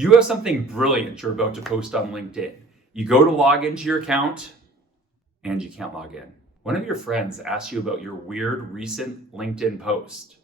You have something brilliant you're about to post on LinkedIn. You go to log into your account and you can't log in. One of your friends asks you about your weird recent LinkedIn post.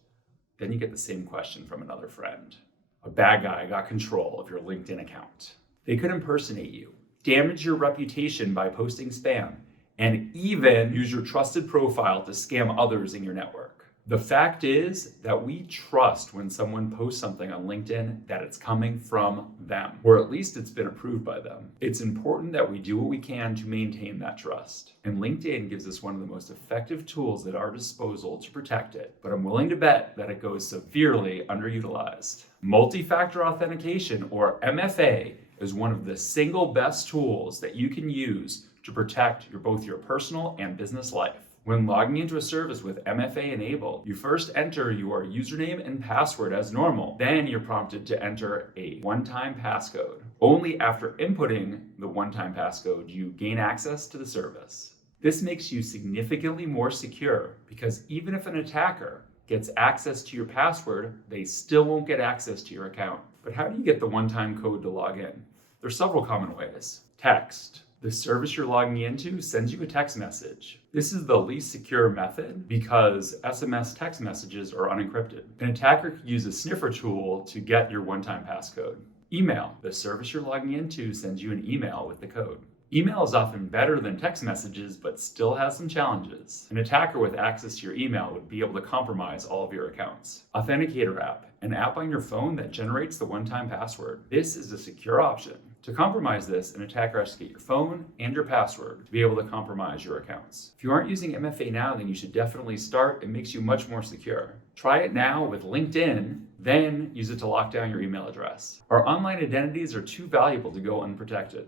Then you get the same question from another friend. A bad guy got control of your LinkedIn account. They could impersonate you, damage your reputation by posting spam, and even use your trusted profile to scam others in your network. The fact is that we trust when someone posts something on LinkedIn that it's coming from them, or at least it's been approved by them. It's important that we do what we can to maintain that trust. And LinkedIn gives us one of the most effective tools at our disposal to protect it, but I'm willing to bet that it goes severely underutilized. Multi-factor authentication, or MFA, is one of the single best tools that you can use to protect both your personal and business life. When logging into a service with MFA enabled, you first enter your username and password as normal. Then you're prompted to enter a one-time passcode. Only after inputting the one-time passcode, you gain access to the service. This makes you significantly more secure because even if an attacker gets access to your password, they still won't get access to your account. But how do you get the one-time code to log in? There's several common ways. Text. The service you're logging into sends you a text message. This is the least secure method because SMS text messages are unencrypted. An attacker could use a sniffer tool to get your one-time passcode. Email. The service you're logging into sends you an email with the code. Email is often better than text messages, but still has some challenges. An attacker with access to your email would be able to compromise all of your accounts. Authenticator App, an app on your phone that generates the one-time password. This is a secure option. To compromise this, an attacker has to get your phone and your password to be able to compromise your accounts. If you aren't using MFA now, then you should definitely start. It makes you much more secure. Try it now with LinkedIn, then use it to lock down your email address. Our online identities are too valuable to go unprotected.